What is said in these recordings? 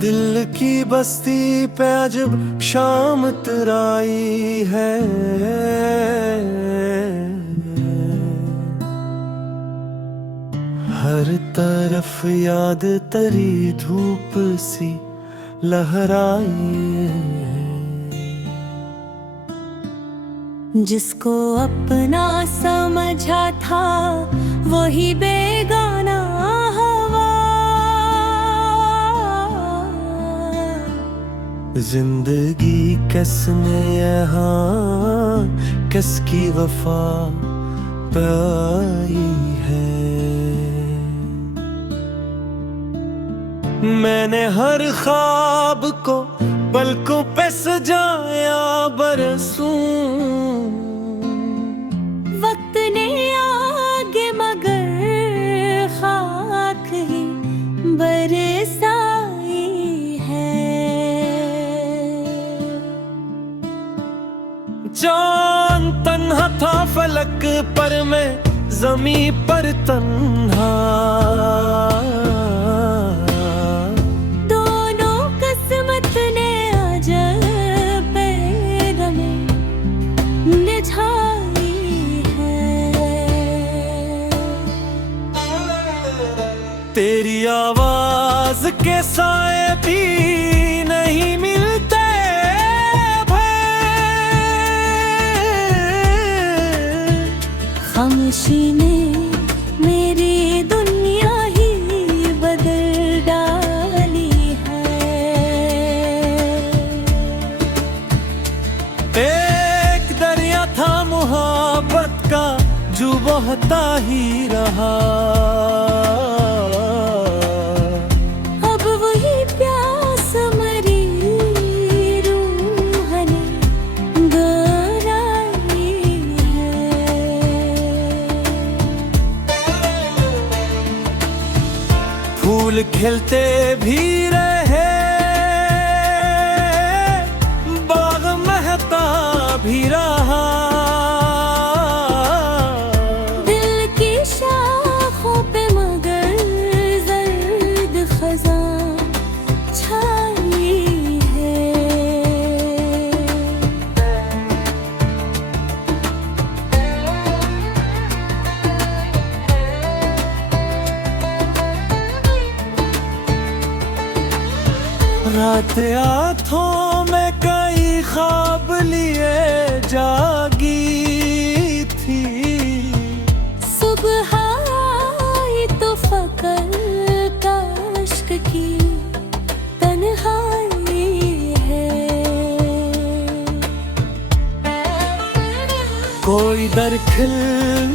दिल की बस्ती पे अजब शाम तराई है। हर तरफ याद तरी धूप सी लहराई है। जिसको अपना समझा था वही बेगाना हवा। जिंदगी किसने यहाँ किसकी वफा पाई है। मैंने हर ख्वाब को पलकों पे सजाया बरसों। वक्त ने आगे मगर खाक ही बरसाई है। चांद तन्हा था फलक पर, मैं ज़मीं पर तन्हा। दोनों किस्मत ने अजब पैगाम निभाई है। तेरी आवाज के साए भी नहीं मिलते खामोशी ने मेरी दुनिया ही बदल डाली है। एक दरिया था मोहब्बत का जो बहता ही रहा। अब वही प्यास मरी रूह ने गहराई है। फूल खिलते भी रहे, बाग महता भी रहा। दिल की शाखों पे मगर जर्द खज़ां छाई है। रात आँखों में कई ख्वाब लिए जागी थी। सुबह आई तो फकर का इश्क की तन्हाई है। कोई दर खिल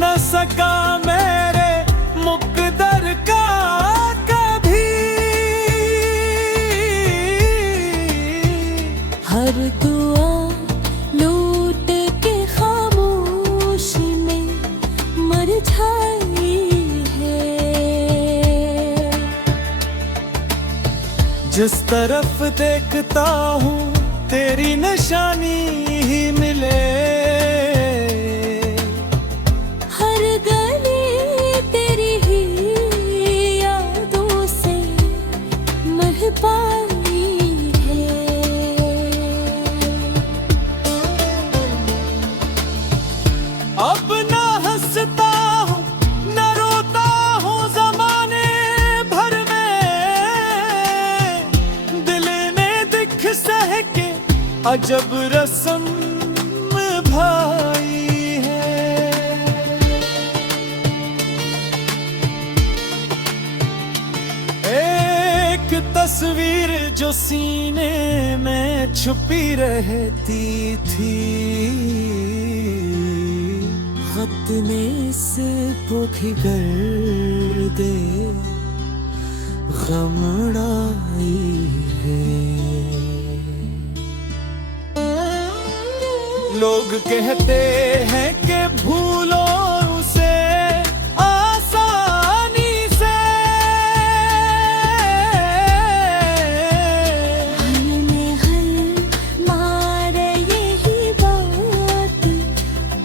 न सका मेरे मुकद्दर का कभी। हर दुआ लूट के खामोशी में मुरझाई है। जिस तरफ देखता हूँ तेरी निशानी ही मिले। हर गली तेरी ही यादों से महपाई है। अब न हंसता हूँ न रोता हूँ ज़माने भर में। दिल ने दिख सह के अजब रस्म भाई है। एक तस्वीर जो सीने में छुपी रहती थी, खत ने इसको भीगर दे गम उड़ाई है। लोग कहते हैं कि भूलो उसे आसानी से। हर में हर मारे यही बात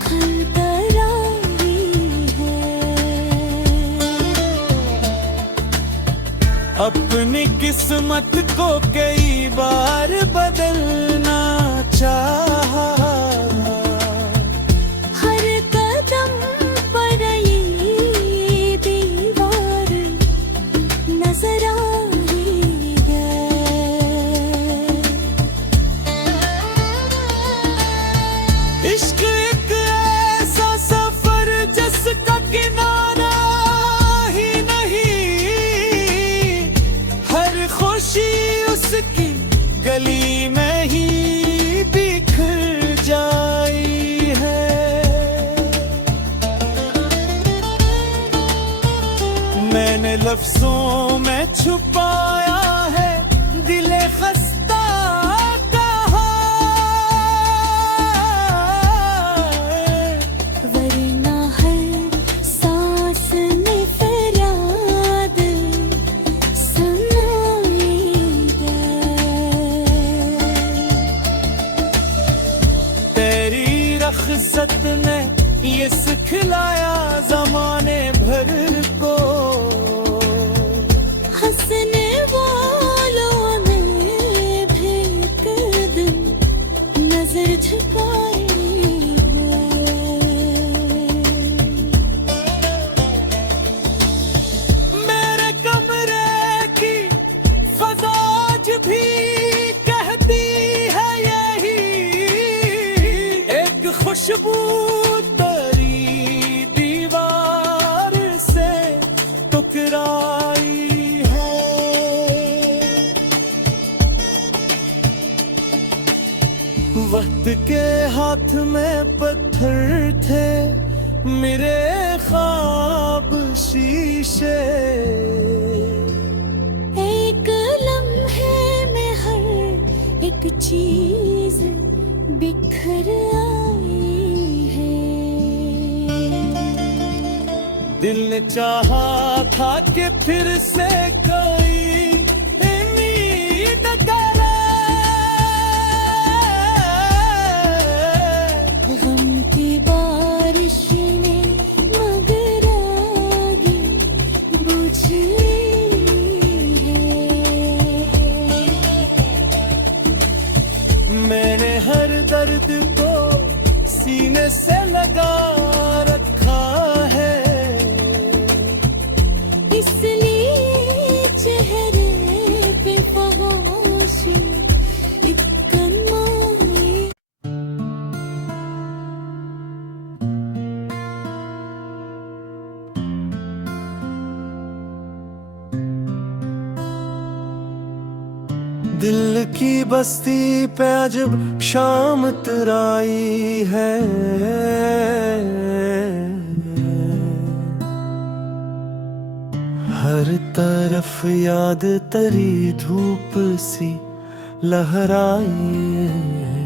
खल कर आई है। अपनी किस किस्मत को कई बार बदलना चाहा, हर कदम पर ये दीवार नजर आ ही गए। इश्क एक ऐसा सफर जिसका किनारा ही नहीं, हर खुशी उसकी गली में ही बिखर जाई है। मैंने लफ्जों में छुपाया है दिले खस्ता कहा, वरना हर सांस में फरियाद सुनाई दे। तेरी रखसत ने ये सिखलाया जमाने भर को, हंसने वालों ने भी एक दिन नजर झुकाई है। मेरे कमरे की फजाज भी कहती है यही, एक खुशबू तेरी दीवार से टकराई है। वक्त के हाथ में पत्थर थे मेरे ख्वाब शीशे, एक लम्हे में हर एक चीज बिखर आई है। दिल ने चाहा था कि फिर से कोई उम्मीद करे, गम की बारिश ने मगर आगे बुझ है। मैंने हर दर्द को सीने से लगा रखा है, इसलिए चेहरे पे फवाशी एक कन्माई। दिल की बस्ती पे अजब शाम तराई है, हर तरफ याद तरी धूप सी लहराई है।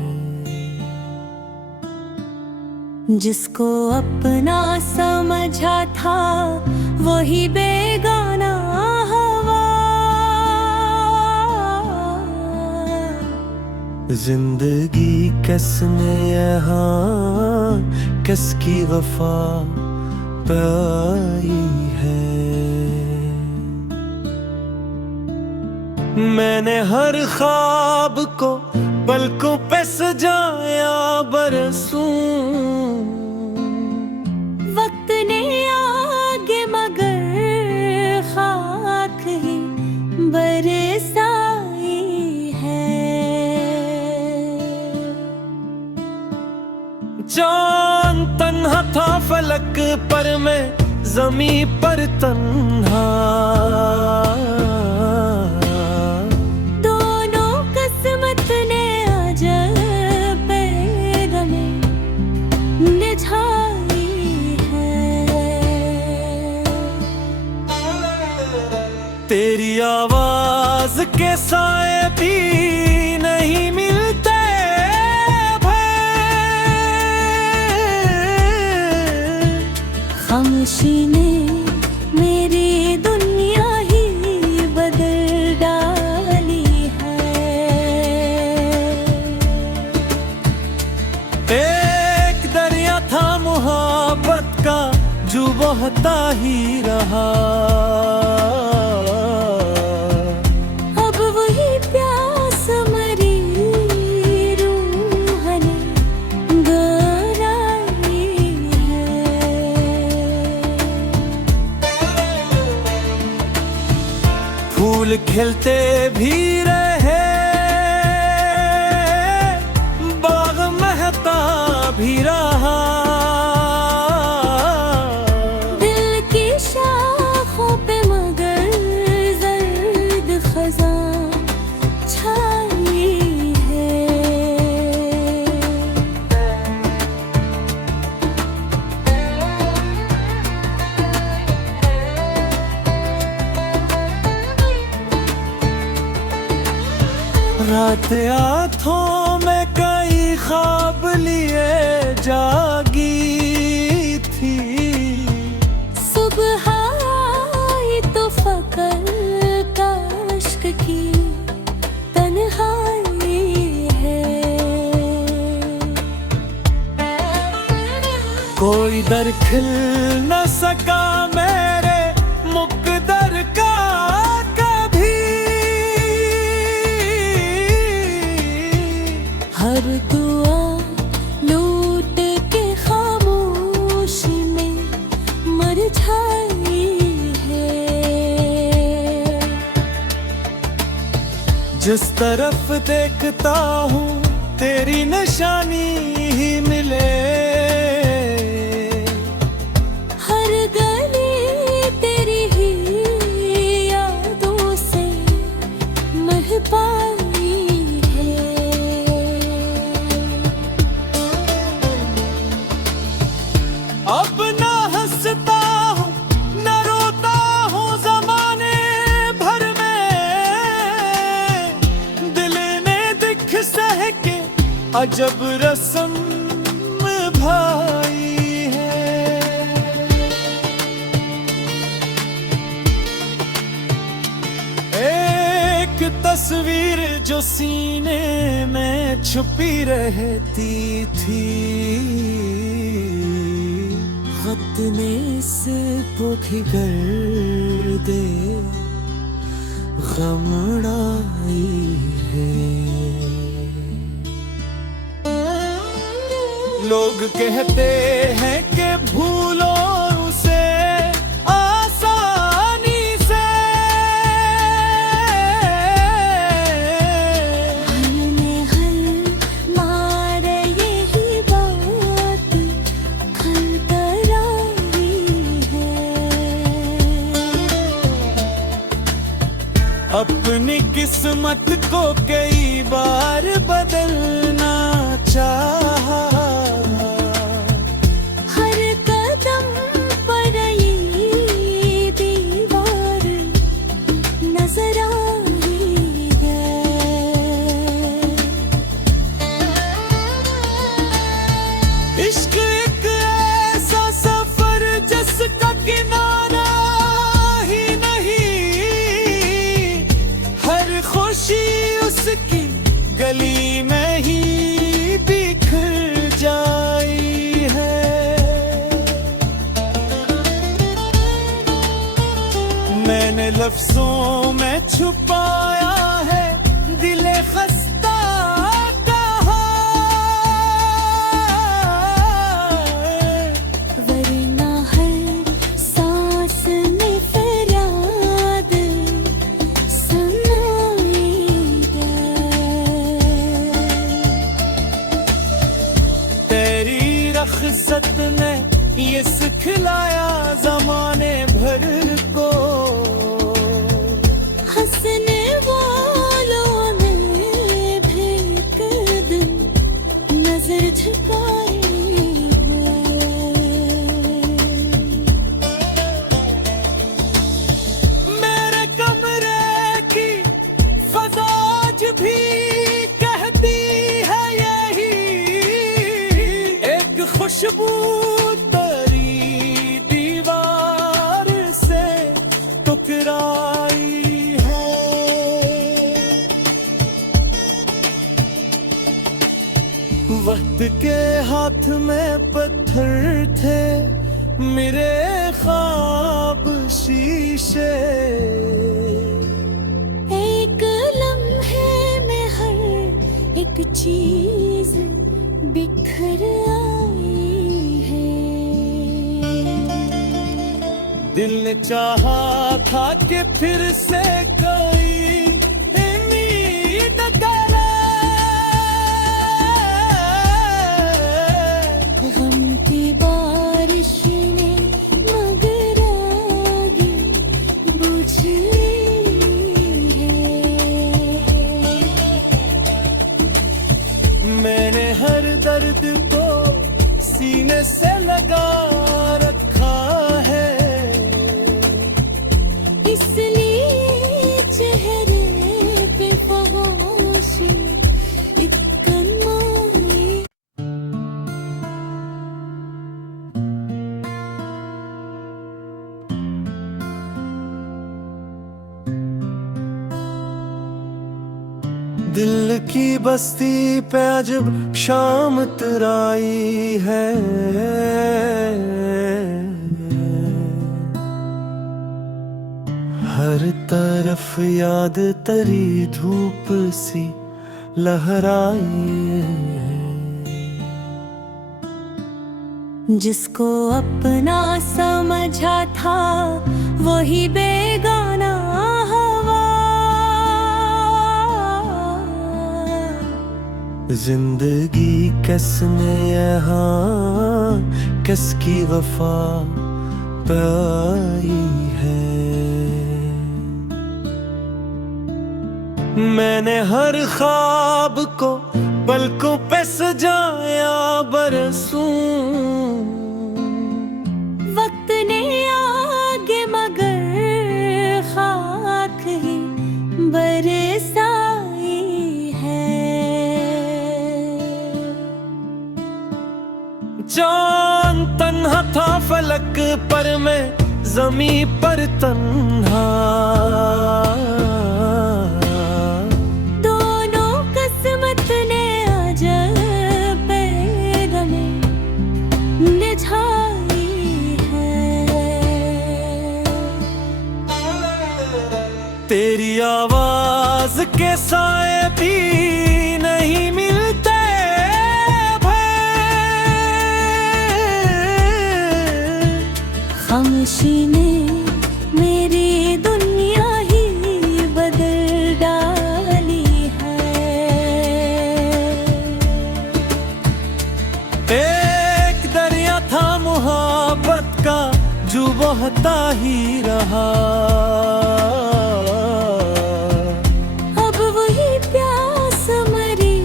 जिसको अपना समझा था वही बेगाना हवा, जिंदगी किसने यहाँ किसकी वफा पाई है। मैंने हर ख्वाब को पलकों पे सजाया बरसों, वक्त ने आगे मगर खाक ही बरसाई है। चांद तन्हा था फलक पर, मैं जमी पर तन्हा, दोनों किस्मत ने अजब पैगमे निझाई है। तेरी आवाज के साए भी नहीं मिलते खामोशी ने मेरी दुनिया ही बदल डाली है। एक दरिया था मोहब्बत का जो बहता ही रहा, अब हाथों में कई ख्वाब लिए जागी थी। सुबह आई तो फकर का इश्क की तन्हाई है। कोई दर खिल न सका मेरे मुकद्दर का कभी। हर दुआ लूट के खामोशी में मुरझाई है। जिस तरफ देखता हूँ तेरी निशानी ही मिले। हर गली तेरी ही यादों से महपाई है। अब न हंसता हूँ न रोता हूँ ज़माने भर में। दिल ने दिख सह के अजब रस्म भाई है। एक तस्वीर जो सीने में छुपी रहती थी। खत ने से कर दे गमड़ाई है। लोग कहते हैं कि भूलो उसे आसानी से। हल में हल मारे यही बात खल कर आई है। अपनी किस्मत को कई बार बदलना चाहा। हर कदम पर ये दीवार नजर आई है। इश्क एक ऐसा सफर जिसका किनारा ही नहीं। हर खुशी उसकी गली में ही बिखर जाई है। मैंने लफ्जों में छुपाया है दिले खस्ता कहा। वरना हर सांस में फरियाद सुनाई है। तेरी रख्सत ने ये सिखलाया जमाने भर को। हंसने वालों ने भी एक दिन नजर झुकाई है। मेरे कमरे की फजा आज भी कहती है यही। एक खुशबू तेरी दीवार से टकराई है। वक्त के हाथ में पत्थर थे मेरे ख्वाब शीशे। एक लम्हे में हर एक चीज बिखर आई है। दिल ने चाहा था कि फिर से कोई उम्मीद करे। गम की बारिश ने मगर आगे बुझ ली है। मैंने हर दर्द को सीने से लगा रखा है। इसलिए चेहरे पे खामोशी दिल की बस्ती पे अजब शाम तराई है। हर तरफ याद तरी धूप सी लहराई है। जिसको अपना समझा था वही बेगाना हवा। जिंदगी किसने यहाँ किसकी वफा पाई है। मैंने हर ख्वाब को पलकों पे सजाया बरसों। वक्त ने आगे मगर खाक ही बरसाई है। चांद तन्हा था फलक पर, मैं जमी पर तन्हा। दोनों किस्मत ने अजब पैगमे निझाई है। तेरी आवाज के साए भी नहीं मिलते खामोशी ने मेरी दुनिया ही बदल डाली है। एक दरिया था मोहब्बत का जो बहता ही रहा। अब वही प्यास मरी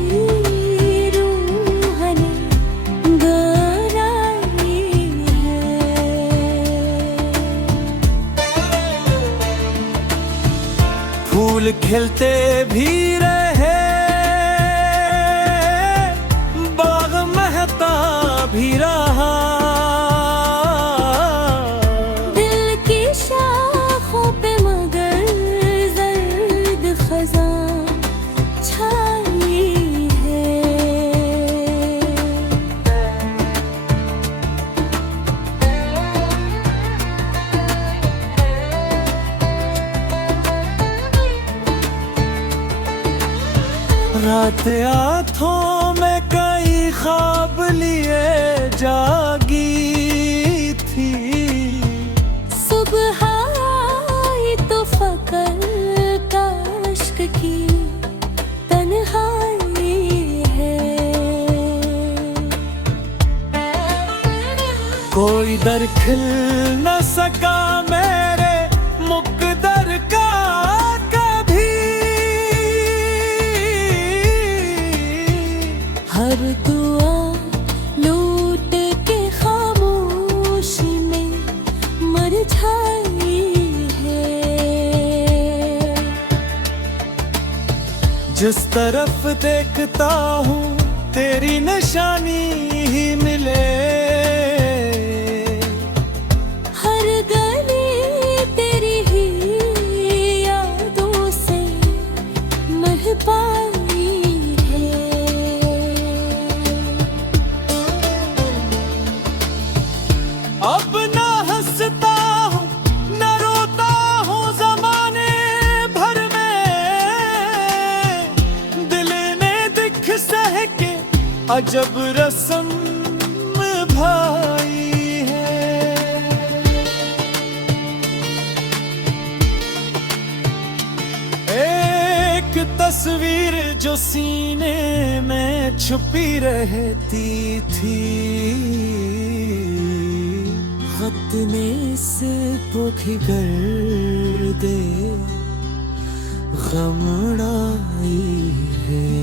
रूह ने गहराई है। फूल खिलते भी रहे, बाग महता भी रहा। दिल की शाखों पे मगर जर्द खज़ां छाई है। रात आँखों में कई ख्वाब लिए जागी थी। सुबह आई तो फकर का इश्क की तन्हाई है। कोई दर खिल न सका मेरे मुकद्दर का कभी। हर दुआ लूट के खामोशी में मुरझाई है। जिस तरफ देखता हूँ तेरी निशानी ही मिले। हर गली तेरी ही यादों से महपाई है। अब न हंसता हूँ न रोता हूँ ज़माने भर में। दिल ने दिख सह के अजब रस्म भाई है। एक तस्वीर जो सीने में छुपी रहती थी। खत ने से पोखी कर दे गमड़ाई है।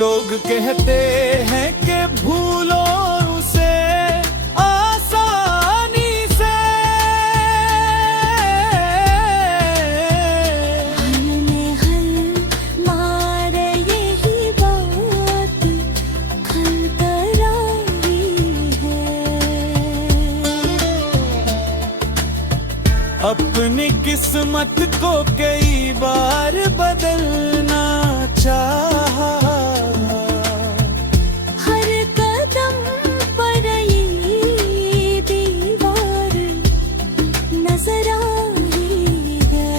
लोग कहते हैं कि भूलो उसे आसानी से। हल में हल मारे यही बात खल करारी है। अपनी किस किस्मत को कई बार बदलना चाहा, हर कदम पर ये दीवार नजर आई है।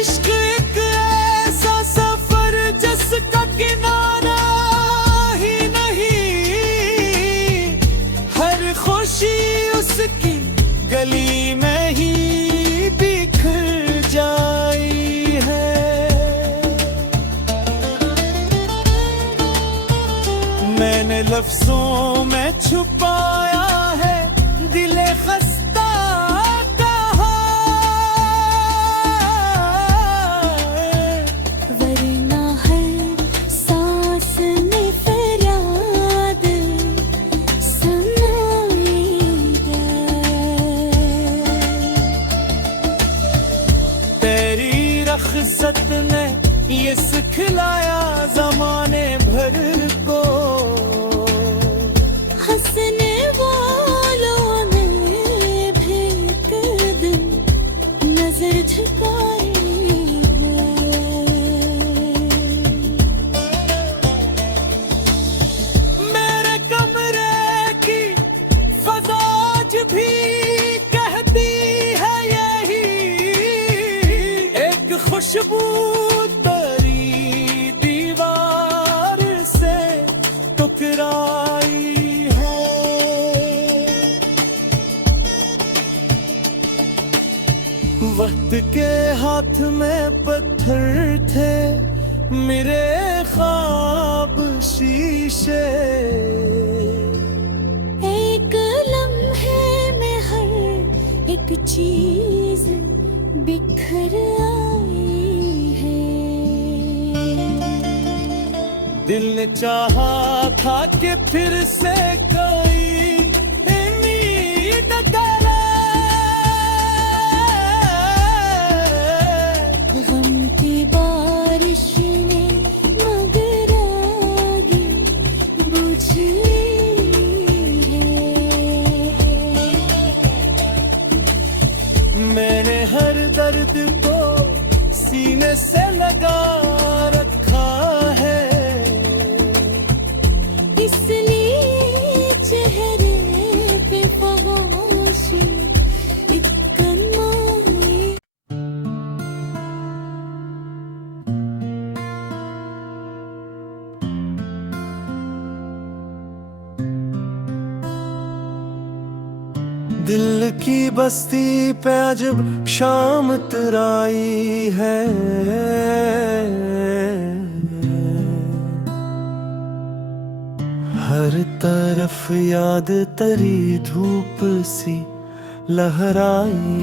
इश्क एक ऐसा सफर जिसका किनारा ही नहीं, हर खुशी उसकी गली में ही बिखर जाई है। मैंने लफ्जों में छुपाया है दिले खस्ता का हाल, वरना हर सांस में फरियाद सुनाई दे। तेरी रखसत ने ये सिखलाया जमाने भर को, हंसने वालों ने भी एक दिन नजर झुकाई है। मेरे कमरे की फजाज भी कहती है यही, एक खुशबू तेरी दीवार से टकराई है। वक्त के हाथ में पत्थर थे मेरे ख्वाब शीशे, एक लम्हे में हर एक चीज बिखर आई है। दिल ने चाहा था कि फिर से कोई उम्मीद करे, गम की बारिश ने मगर आगे बुझ ली है। मैंने हर दर्द को सीने से लगा रखा है, इसलिए चेहरे पे फवाशी एक कन्नाई। दिल की बस्ती पे अजब शाम तराई है, हर तरफ याद तरी धूप सी लहराई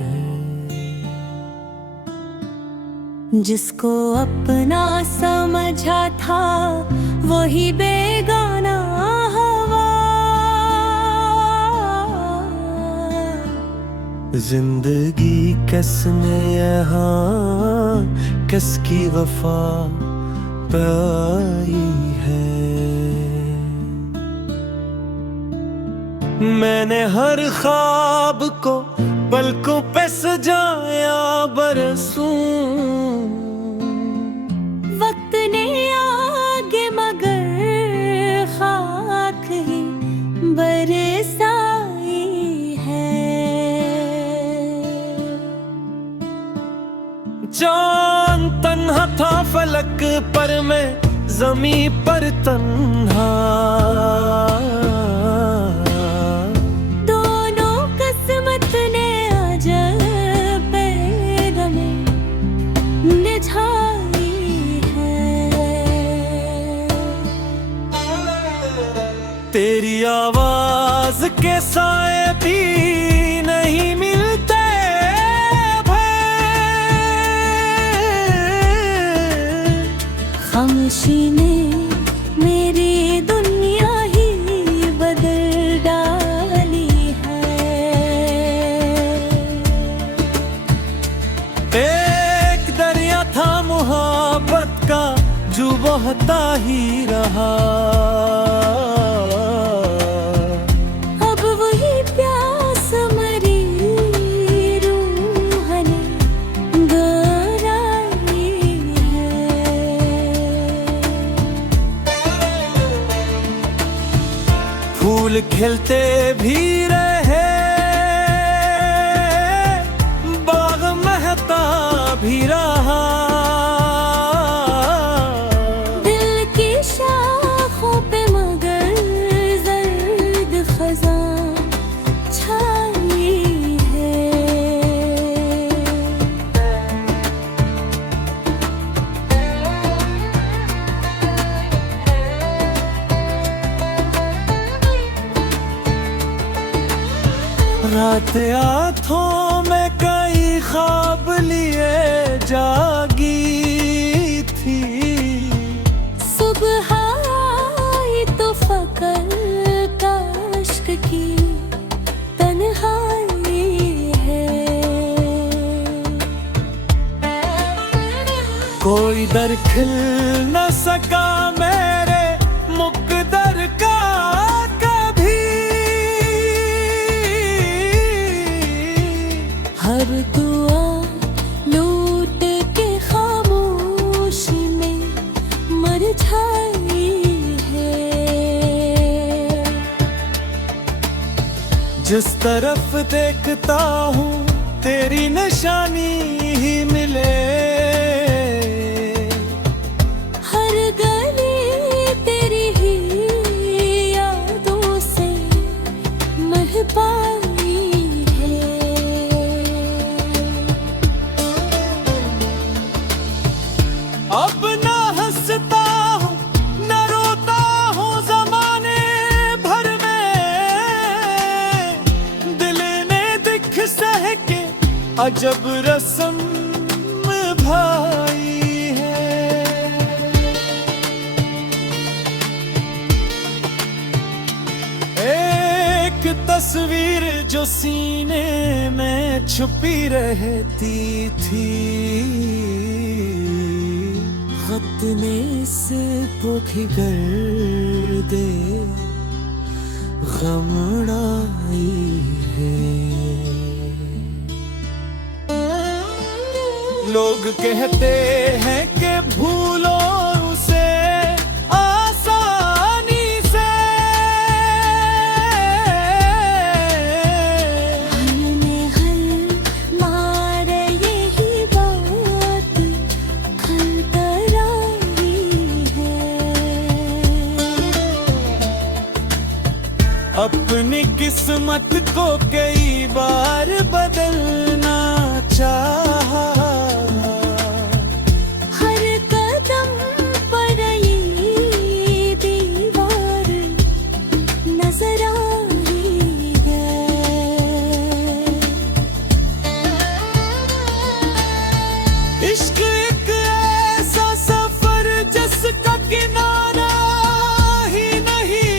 है। जिसको अपना समझा था वही बेगाना हवा, जिंदगी किसने यहाँ किसकी वफा पाई है। मैंने हर ख्वाब को पलकों पे सजाया बरसों, वक्त ने आगे मगर खाक ही बरसाई है। चांद तन्हा था फलक पर, मैं जमी पर तन्हा, दोनों किस्मत ने अजब पैगाम निभाई है। तेरी आवाज के साए भी नहीं मिलते खामोशी ने मेरी दुनिया ही बदल डाली है। एक दरिया था मोहब्बत का जो बहता ही रहा, खिलते भी रहे, बाग महता भी रहा। दिल की शाखों पे मगर जर्द खज़ां छाई है। रात आँखों में कई ख्वाब लिए जागी थी, सुबह आई तो फकर का इश्क की तन्हाई है। कोई दर खिल न सका मेरे मुकद्दर का कभी। हर दुआ लूट के खामोशी में मुरझाई है। जिस तरफ देखता हूँ तेरी निशानी ही मिले, हर गली तेरी ही यादों से महपाई है। अब न हंसता हूँ न रोता हूँ ज़माने भर में, दिल ने दिख सह के अजब रस्म भाई है। एक तस्वीर जो सीने में छुपी रहती थी, खत ने से पोखिगर दे गमड़ाई है। लोग कहते हैं कि भूलो उसे आसानी से, हर में हर मारे यही बात खल कर आई है। अपनी किस्मत को कई बार बदलना चाहा, हर कदम पर ये दीवार नजर आ रही है। इश्क एक ऐसा सफर जिसका किनारा ही नहीं,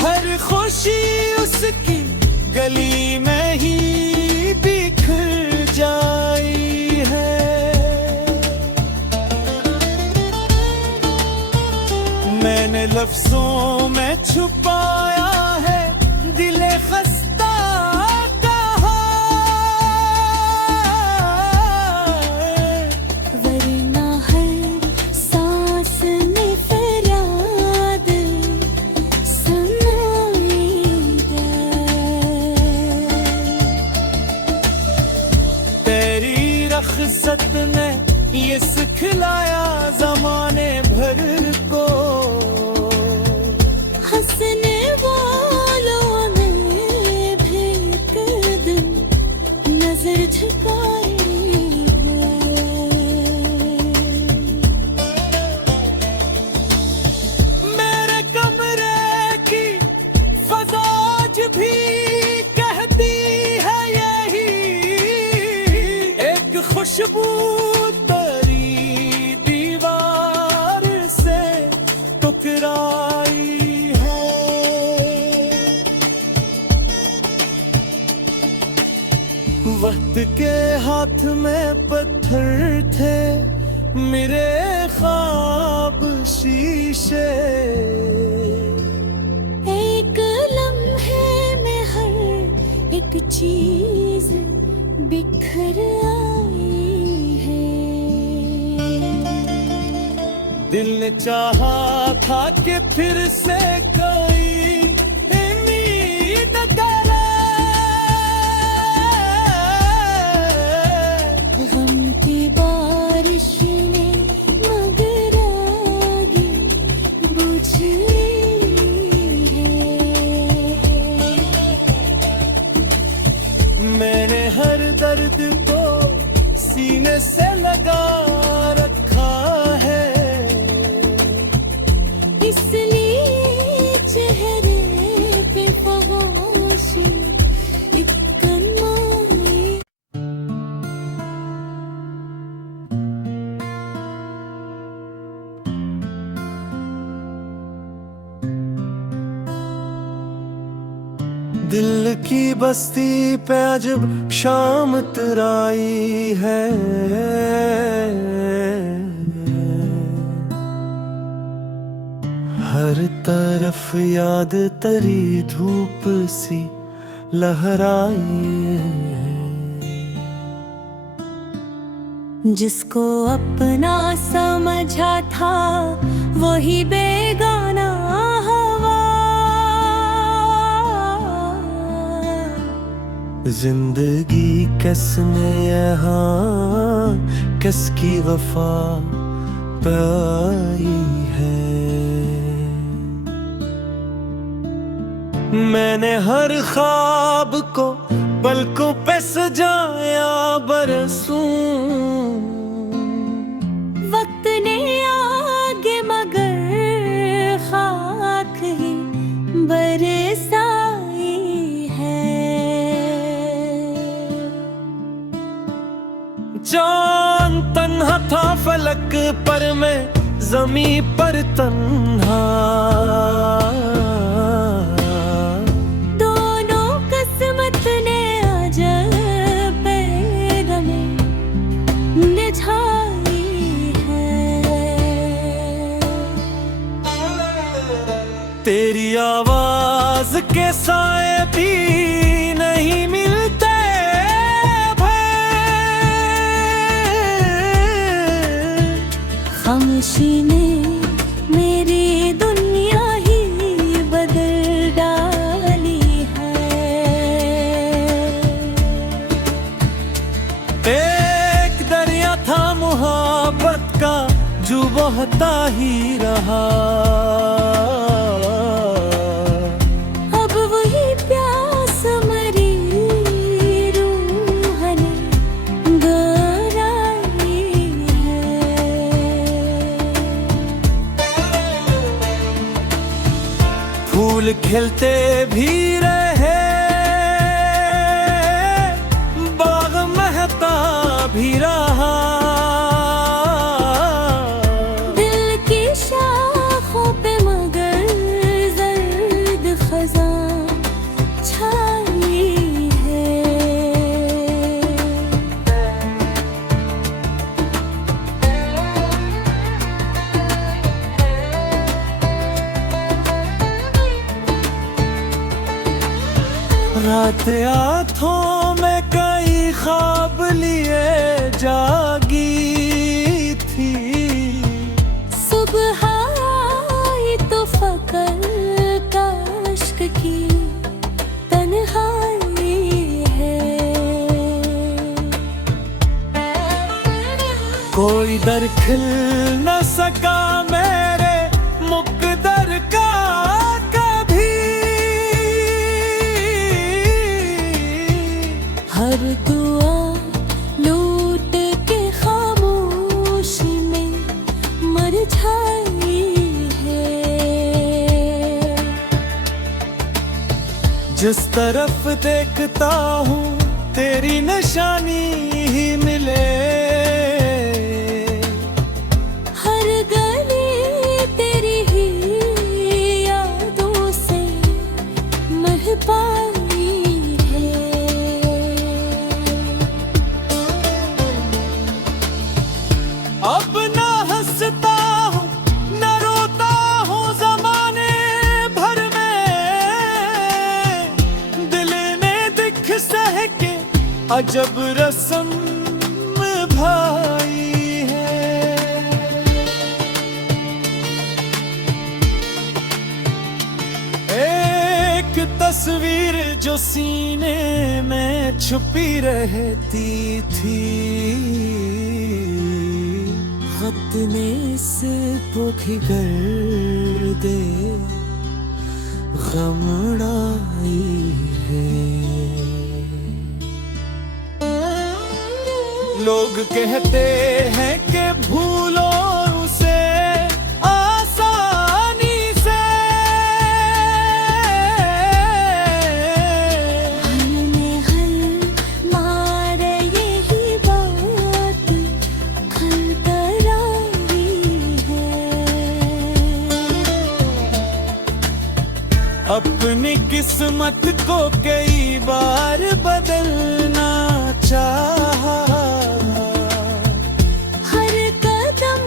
हर खुशी उसकी गली में ही बिखर जाई है। मैंने लफ्जों में छुपाया है दिले खस्ता कहा, वरना हर सांस में फरियाद सुनाई है। तेरी रख्सत ने ये सिखलाया जमाने भर को, हंसने वालों ने भी एक दिन नजर झुकाई है। मेरे कमरे की फज़ा आज भी कहती है यही, एक खुशबू तेरी दीवार से टकराई है। वक्त के हाथ में पत्थर थे मेरे ख्वाब शीशे, एक लम्हे में हर एक चीज बिखर आई है। दिल ने चाहा था कि फिर से कोई हर दर्द को सीने से लगा रखा है, इसलिए चेहरे पे फवाशी एक कन्माई। दिल की बस्ती पे अजब शाम तराई है, हर तरफ याद तरी धूप सी लहराई है। जिसको अपना समझा था वही बेगाना हवा, जिंदगी किसने यहाँ किसकी वफा पाई है। मैंने हर ख्वाब को पलकों पे सजाया बरसों, वक्त ने आगे मगर खाक ही बरसाई है। चांद तन्हा था फलक पर, मैं जमी पर तन्हा, दोनों किस्मत ने अजब पैगमे निझाई है। तेरी आवाज के साए भी नहीं मिलते खामोशी ने मेरी दुनिया ही बदल डाली है। एक दरिया था मोहब्बत का जो बहता ही रहा, अब वही प्यास मरी रूह ने गहराई है। फूल खिलते भी रहे, बाग महता भी रहा, दिल की शाखों पे मगर जर्द खज़ां छाई है। रात आँखों में कई ख्वाब लिए जागी थी, सुबह आई तो फकर का इश्क की तन्हाई है। कोई दर खिल न सका मेरे मुकद्दर का कभी, हर दुआ लूट के खामोशी में मरझाई है। जिस तरफ देखता हूँ तेरी निशानी ही मिले, हर गली तेरी ही यादों से महपाई है। अब न हंसता हूँ न रोता हूँ ज़माने भर में, दिल ने दिख सह के अजब रस्म भाई है। एक तस्वीर जो सीने में छुपी रहती थी, खत ने से पोखी दे गमड़ाई है। लोग कहते हैं कि भूलो उसे आसानी से, हमने हल मारे यही बात खल कर आई है। अपनी किस्मत को कई बार बदलना चाहा, हर कदम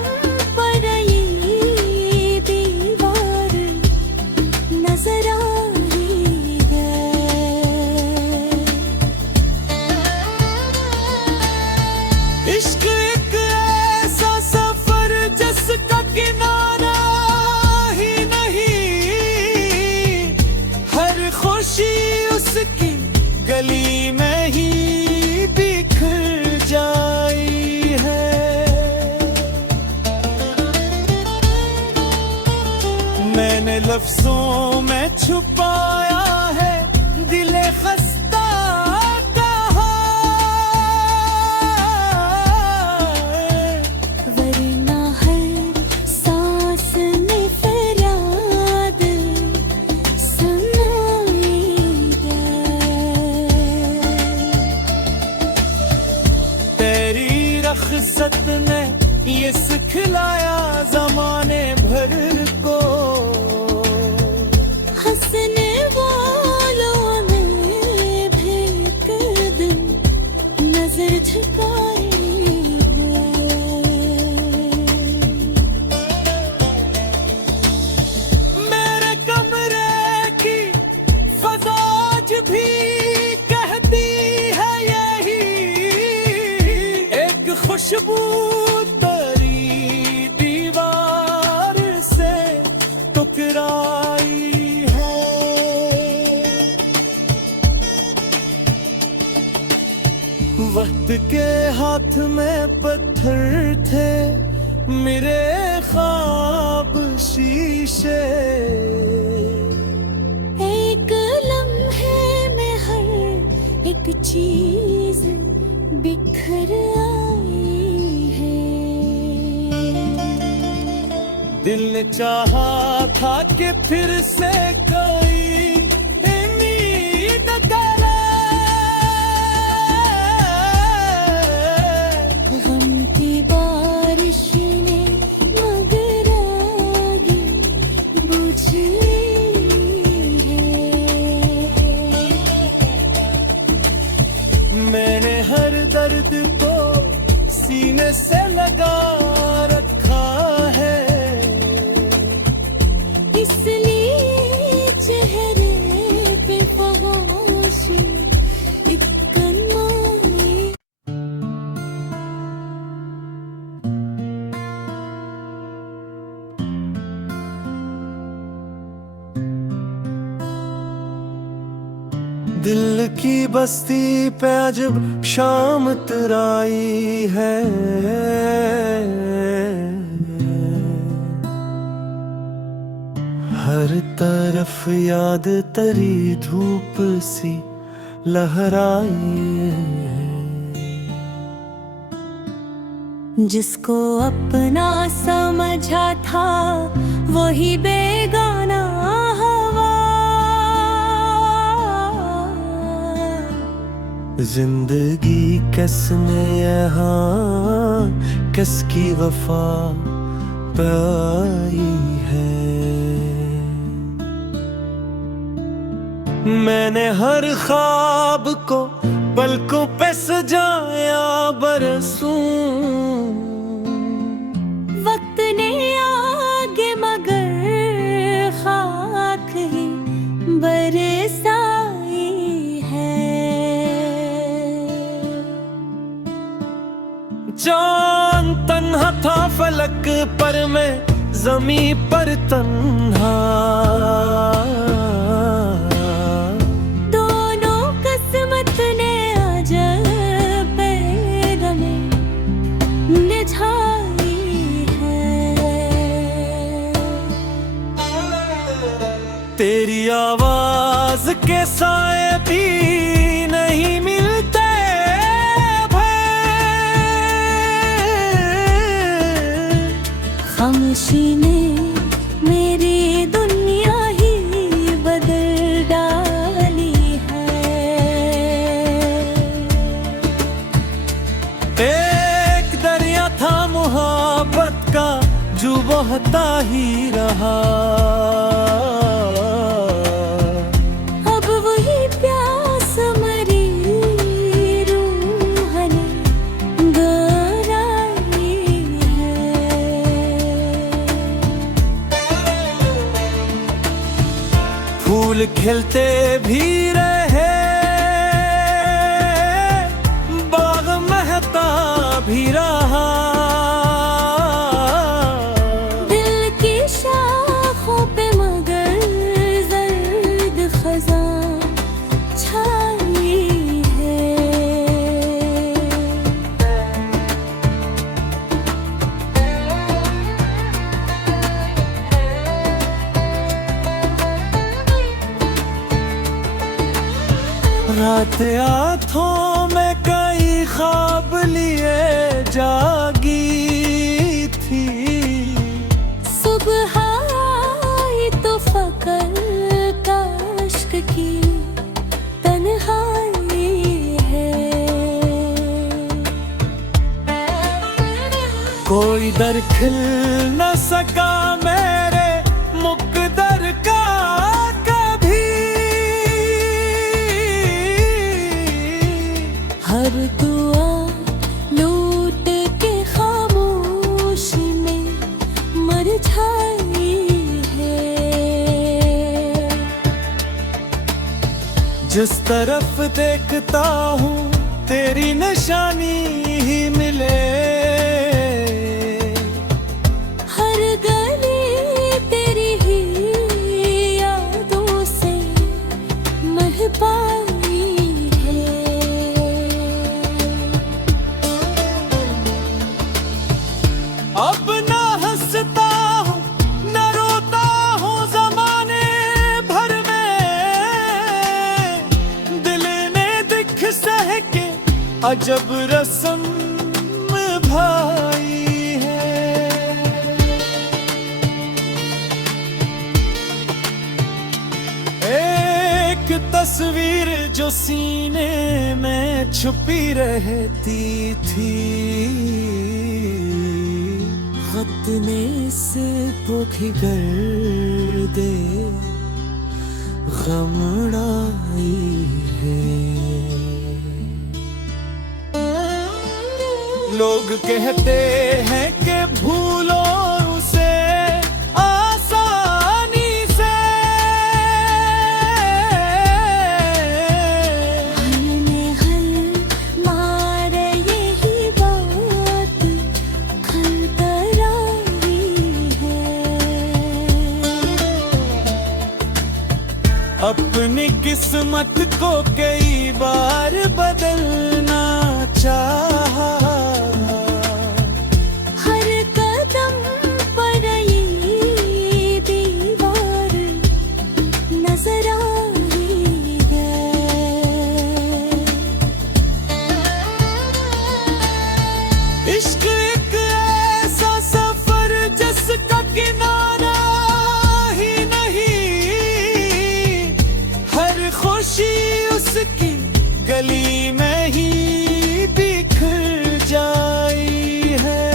पर ये दीवार नजर आ रही है। इश्क एक ऐसा सफर जिसका किनारा ही नहीं, हर खुशी उसकी गली में ही बिखर जाई है। मैंने लफ्जों में छुपाया है दिले खस्ता का हाल, वरना हर सांस में फरियाद सुनाई दे। तेरी रखसत ने ये सिखलाया जमाने भर को, हंसने वालों ने भी एक दिन नजर झुकाई है। मेरे कमरे की फजाज भी कहती है यही, एक खुशबू तेरी दीवार से टकराई है। वक्त के हाथ में पत्थर थे मेरे ख्वाब शीशे, एक लम्हे में हर एक चीज बिखर आई है। दिल ने चाहा था कि फिर से कोई उम्मीद करे, गम की बारिश ने मगर आगे बुझ ली है। मैंने हर दर्द को सीने से लगा रखा है, इसलिए चेहरे पे फवाशी एक कन्माई। दिल की बस्ती पे अजब शाम तराई है, हर तरफ याद तरी धूप सी लहराई है। जिसको अपना समझा था वही बेगाना हवा, जिंदगी किसने यहाँ किसकी वफा पाई है। मैंने हर ख्वाब को पलकों पे सजाया बरसों, वक्त ने आगे मगर खाक ही बरसाई है। चांद तन्हा था फलक पर, मैं जमी पर तन्हा, दोनों किस्मत ने अजब पैगमे निझाई है। तेरी आवाज के साए भी नहीं मिलते भय, खामोशी ने मेरी दुनिया ही बदल डाली है। एक दरिया था मोहब्बत का जो बहता ही रहा, अब वही प्यास मरी रूह ने गहराई है। फूल खिलते भी रहे, बाग महता भी रहा, दिल की शाखों पे मगर जर्द खज़ां छाई है। रात आँखों में कई ख्वाब लिए जागी थी, सुबह आई तो फकर काश्क की तन्हाई है। कोई दर खिल न सका मेरे मुकद्दर का कभी, हर दुआ लूट के खामोशी में मरझाई है। जिस तरफ देखता हूँ तेरी निशानी ही मिले, हर गली तेरी ही यादों से महपाई है। अब न हंसता हूँ न रोता हूँ ज़माने भर में, दिल ने दिख सह के अजब रस्म भाई है। एक तस्वीर जो सीने में छुपी रहती थी, खत ने से पोखी कर दे गमड़ाई है। लोग कहते हैं कि भूलो उसे आसानी से, हल में हल मार यही बात खल कर आई है। अपनी किस्मत को कई बार बदलना चाहा, हर कदम पर ये दीवार नजर आई है। इश्क एक ऐसा सफर जिसका किनारा ही नहीं, हर खुशी उसकी गली में ही बिखर जाई है।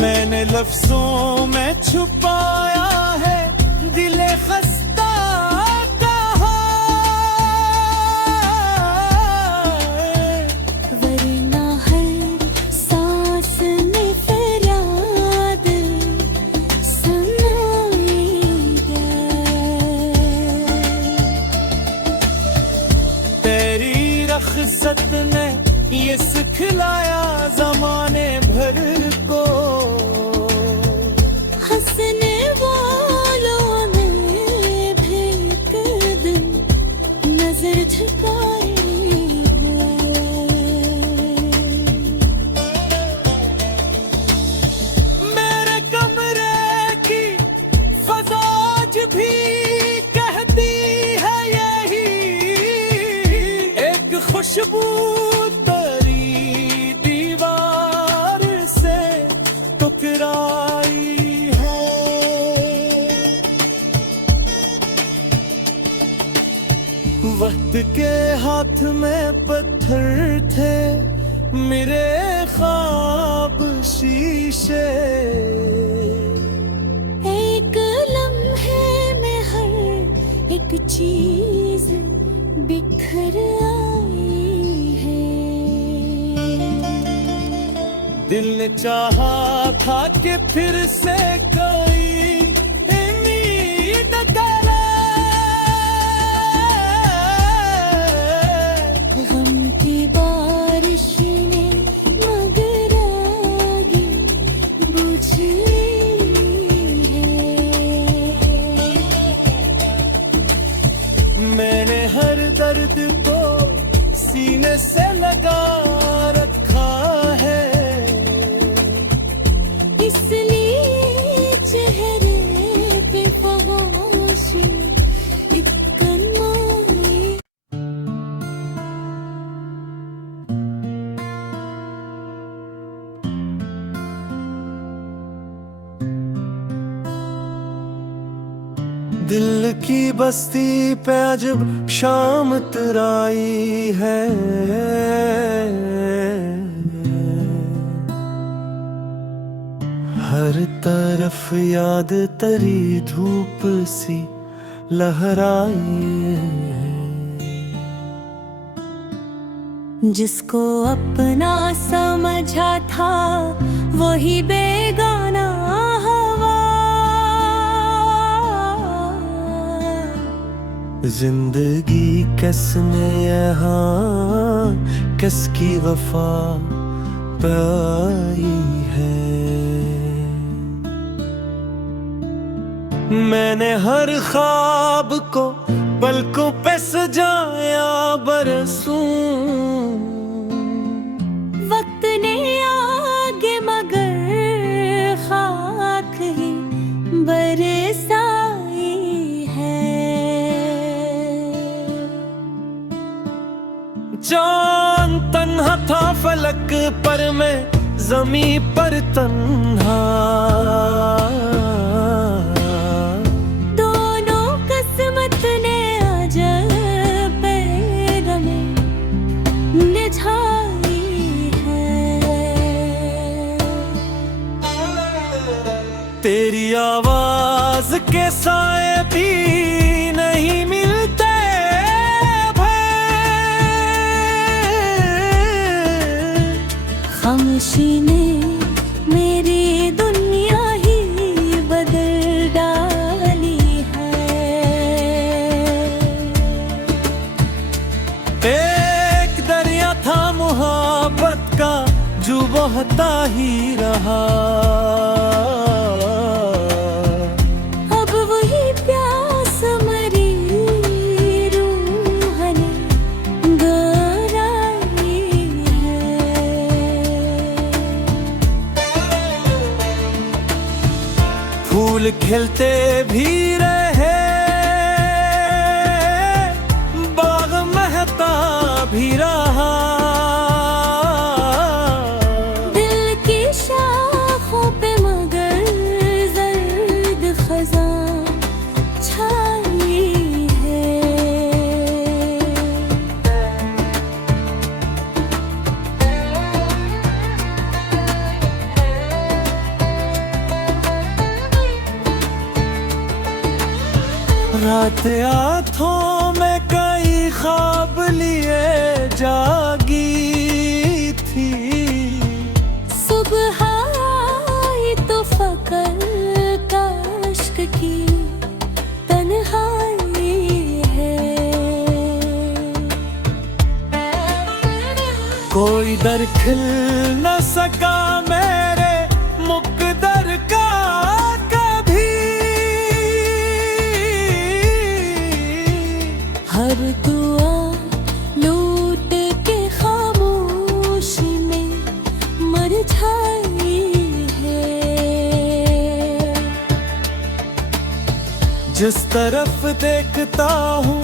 मैंने लफ्जों में छुपाया है दिले खस्ता कहा, वरना हर सांस में फरियाद सुनाई है। तेरी रखसत ने ये सिखलाया जमाने भर को, हंसने वालों ने भी एक दिन नजर झुकाई है। मेरे कमरे की फजाज भी कहती है यही, एक खुशबू तेरी दीवार वक्त के हाथ में पत्थर थे, मेरे ख्वाब शीशे। एक लम्हे में हर एक चीज बिखर आई है। दिल ने चाहा था कि फिर से कोई उम्मीद करे, गम की बारिश ने मगर आगे बुझ ली है। मैंने हर दर्द को सीने से लगा रखा है, इसलिए चेहरे पे ख्वाहिशें इतना दिल की बस्ती पे अजब शाम तराई है। हर तरफ याद तरी धूप सी लहराई है। जिसको अपना समझा था वही बेगाना हवा। जिंदगी किसने यहाँ किसकी वफा पाई है। मैंने हर ख्वाब को पलकों पे सजाया बरसों। वक्त ने आगे मगर खाक ही बरसाई है। चांद तन्हा था फलक पर, मैं जमी पर तन्हा। दोनों किस्मत ने अजब पैगाम निभाई है। तेरी आवाज के साए भी नहीं मिलते खामोशी ने मेरी दुनिया ही बदल डाली है। एक दरिया था मोहब्बत का जो बहता ही रहा। अब वही प्यास मरी रूह ने गहराई है। फूल खिलते भी रहे, बाग महता भी रहा। दिल की शाखों पे मगर जर्द खज़ां छाई है। रात आँखों में कई ख्वाब लिए जागी थी। सुबह आई तो फकर काश्क की तन्हाई है। कोई दर खिल न सका मेरे मुकद्दर का कभी। हर दुआ लूट के खामोशी में मरझाई है। जिस तरफ देखता हूँ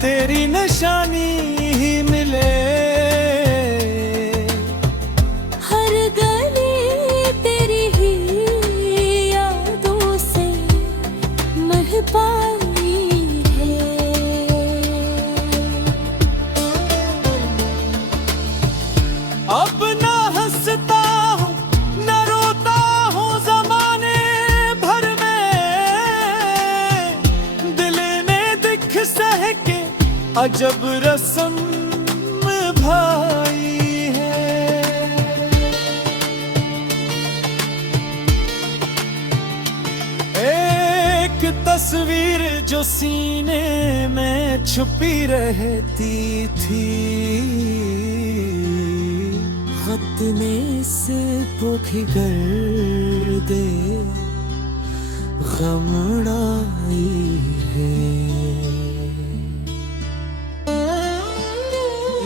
तेरी निशानी ही मिले। हर गली तेरी ही यादों से महपाई है। अजब रस्म भाई है। एक तस्वीर जो सीने में छुपी रहती थी, खत ने से पोखिगर दे गमड़ाई है।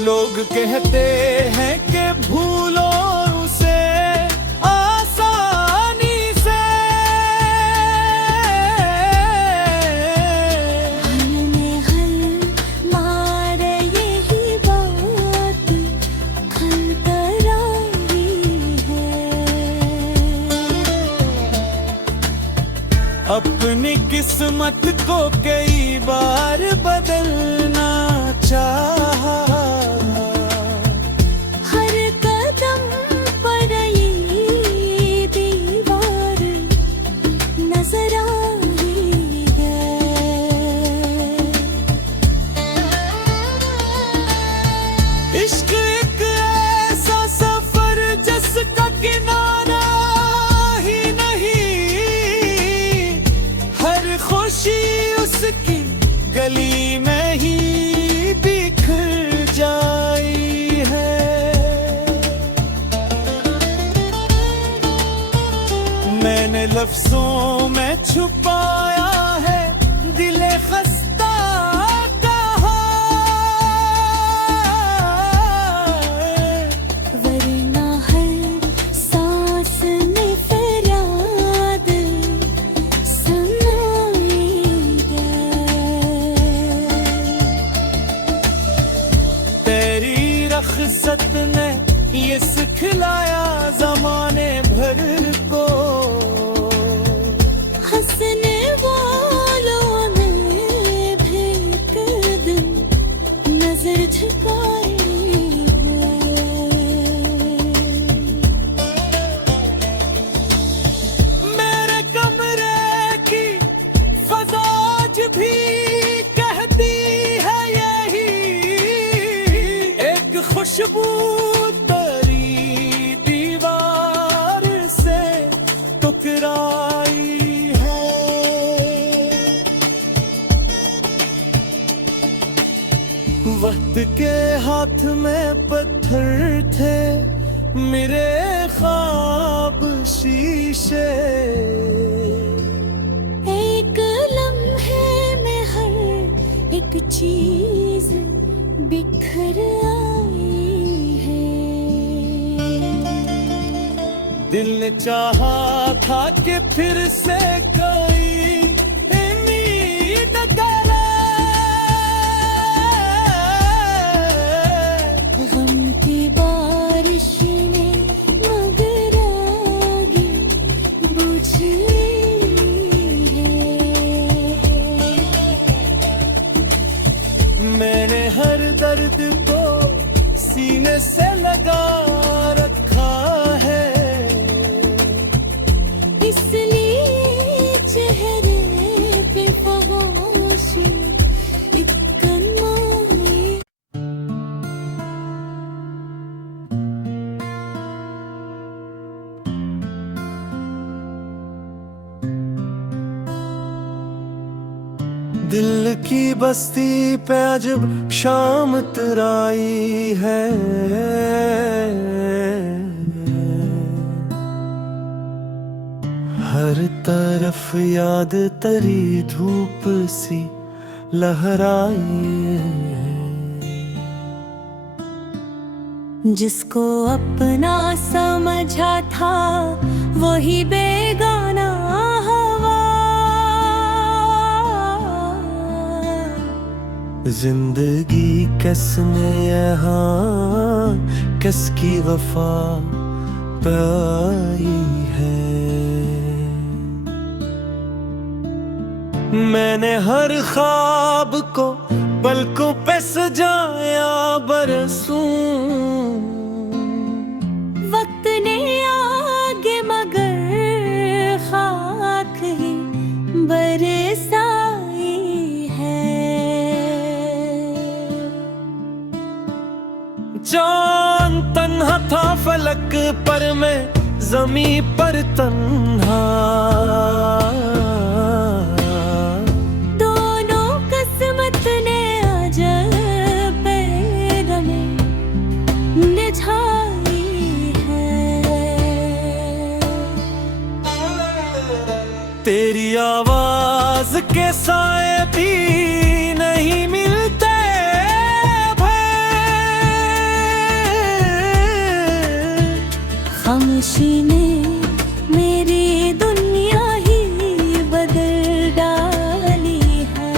लोग कहते हैं कि भूलो उसे आसानी से, हल में हल मारे यही बात खल कर आई है। अपनी किस्मत को कई बार बदलना चाहा, हर कदम पर ये दीवार नजर आई है। इश्क एक ऐसा सफर जिसका किनारा ही नहीं, हर खुशी उसकी गली में ही बिखर जाई है। मैंने लफ्जों में छुपाया है दिले खस्ता का हाल, वरना हर सांस में फरियाद सुनाई दे। तेरी रखसत ने ये सिखलाया जमाने भर को, हंसने वालों ने भी एक दिन नजर झुकाई है। मेरे कमरे की फजाज भी कहती है यही, एक खुशबू तेरी दीवार से टकराई है। वक्त के हाथ में पत्थर थे मेरे ख्वाब शीशे, एक लम्हे में हर एक चीज बिखर आई है। दिल ने चाहा था कि फिर से कोई उम्मीद करे, गम की बारिश ने मगर आगे बुझ ली है। मैंने हर दर्द को सीने से लगा रखा है, इसलिए चेहरे पे खामोशी एक कन्नाई। दिल की बस्ती पे अजब शाम तराई है। हर तरफ याद तरी धूप सी लहराई है। जिसको अपना समझा था वही बेगाना हवा, जिंदगी किसने यहाँ किसकी वफा पाई है। मैंने हर ख्वाब को पलकों पे सजाया बरसों, वक्त ने आगे मगर खाक ही बरसाई है। चांद तन्हा था फलक पर, मैं जमी पर तन्हा। दोनों किस्मत ने आज पैर में निझाई है। तेरी आवाज के साए भी नहीं मिलते खामोशी ने मेरी दुनिया ही बदल डाली है।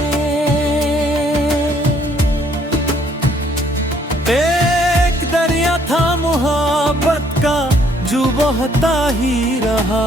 एक दरिया था मोहब्बत का जो बहता ही रहा।